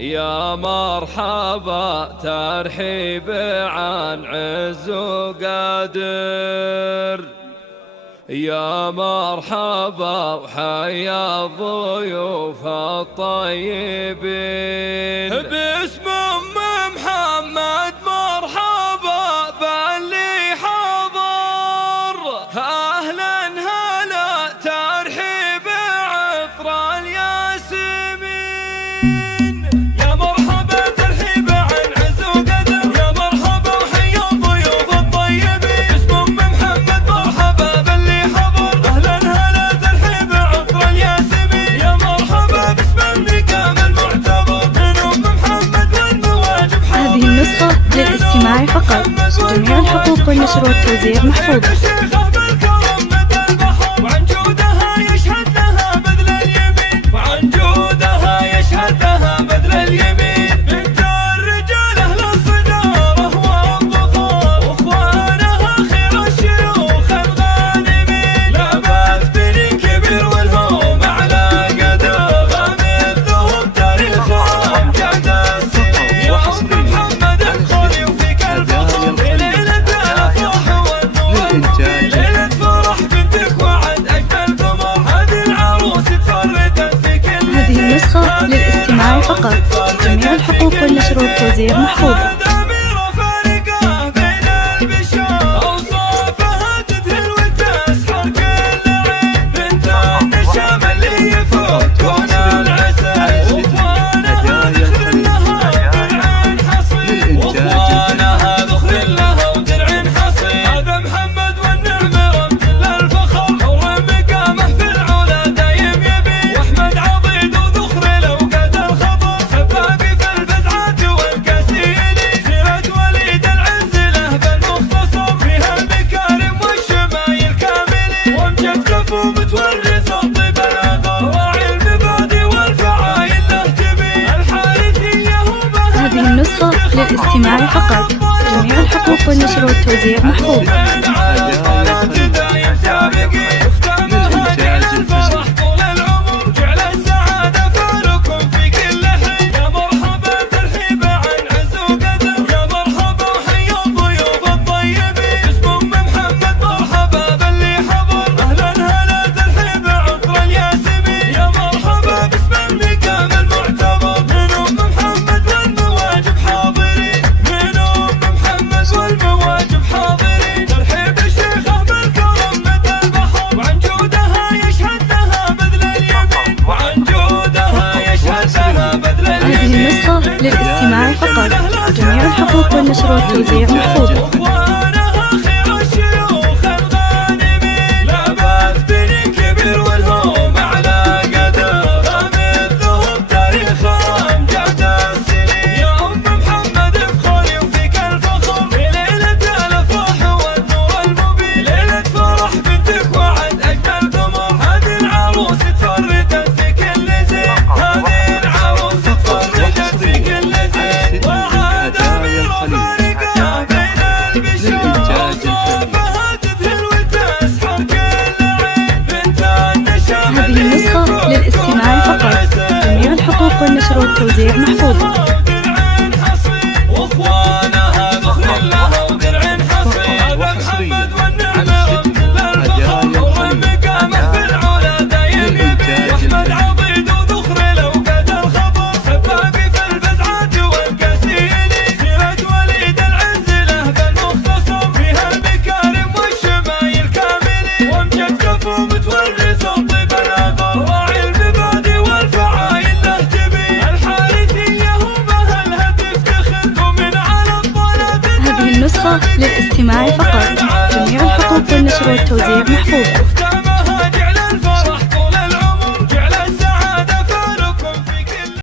يا مرحبا ترحيب عن عز وقادر، يا مرحبا وحيا الضيوف الطيبين. باسم محمد مرحبا باللي حضر، أهلا هلا ترحيب عطر الياسمين. يا مرحبا ترحيب عن عز وقدر، يا مرحبا وحيا الضيوف الطيبين. باسم محمد مرحبا باللي حضر، أهلا هلا ترحيب عطر الياسمين. يا مرحبا باسم المقام المعتبر من محمد والمواجب حاضر. هذه النسخة للاستماع فقط، جميع الحقوق والنشر والتوزيع محفوظة. وعن جودها يشهد لها بذل اليمين، وعن جودها يشهد لها بذل اليمين. بنت الرجال أهل الصدارة والظفار، واخوانها خير الشيوخ الغانمين. لابد بني كبير والهم على قدر، غامدهم تاريخهم جعد السنين. يا محمد الخولي وفيك الفخر، في ليلة الافراح والنور، ليلة فرح بنتك وعد اجمل قمر. هذه العروس تفردت في كل. هذه النسخة للاستماع فقط، جميع الحقوق والنشر والتوزيع محفوظة. هذه النسخة للاستماع فقط، جميع الحقوق والنشر والتوزيع محفوظة. هذه النسخة للاستماع فقط، جميع الحقوق والنشر والتوزيع محفوظة. هذه النسخة للاستماع فقط، جميع الحقوق والنشر والتوزيع محفوظة. للاستماع فقط، جميع الحقوق والنشر والتوزيع محفوظة.